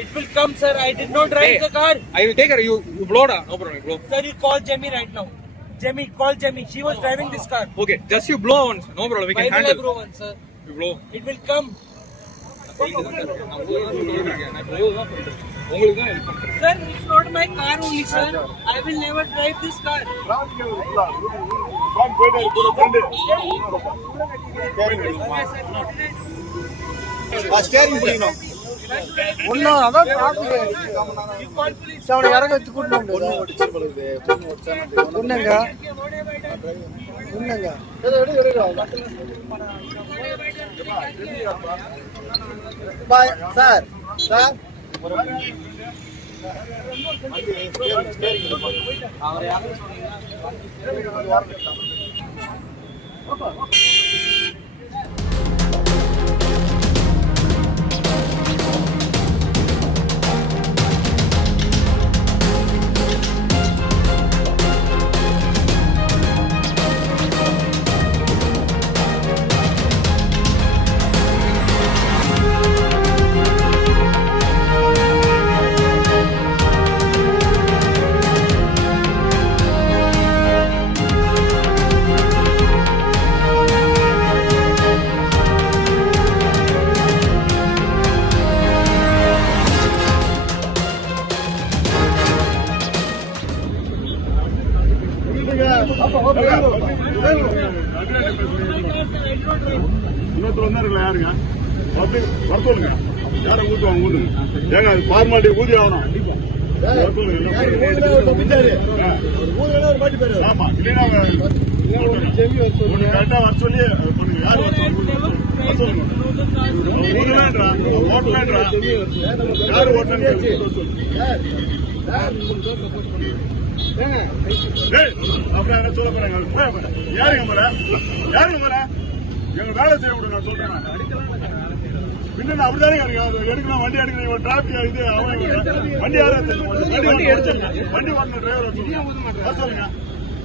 It will come, sir. I did not drive the car. I will take her. You blow her. No problem. Blow. Sir, you call Jamie right now. Jamie, call Jamie. She was driving this car. Okay, just you blow once. No problem. We can Why will I handle. blow one, sir? You blow. It will come. Sir, it's not my car only, sir. I will never drive this car. You call police. Sir sir இன்னொருத்தர் வந்தாருங்களா யாருங்க வர சொல்லுங்க யாரை ஊற்றுவாங்க ஊதுங்க ஏங்க அது formality ஊதி ஆகணும் ஆமா இல்லைன்னா கரெக்டா வர சொல்லி பண்ணுங்க யாரு வர சொல்லுங்க ஊதுவேன்றா ஓட்டலன்றா யாரு ஓட்டலன்னு அப்புறம் என்ன சொல்ல போறாங்க யாருங்க மேல எங்க வேலை செய்ய விடுங்க நான் சொல்றேன் பின்ன அப்படிதானே எடுக்கணும் வண்டி எடுக்கணும் டிராபிக் இது அவன் வண்டி யாரும் வண்டி ஓட்டணும் டிரைவர் சொல்லுங்க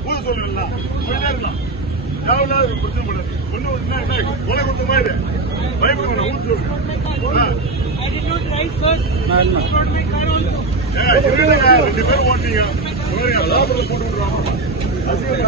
ஊத சொல்லுங்களா போயிட்டே இருக்கலாம் தேவையில்லாத பிரச்சனை பண்ணு ஒண்ணு என்ன கொலை கொடுத்த மாதிரி பயப்பட ஊத சொல்லுங்க ரெண்டு பேரும் ஓட்டீங்க போட்டு விடுறாங்க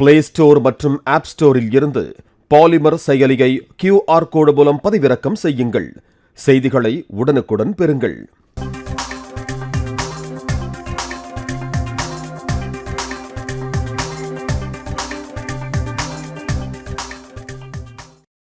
பிளே ஸ்டோர் மற்றும் ஆப் ஸ்டோரில் இருந்து பாலிமர் செயலியை QR கோடு மூலம் பதிவிறக்கம் செய்யுங்கள். செய்திகளை உடனுக்குடன் பெறுங்கள்.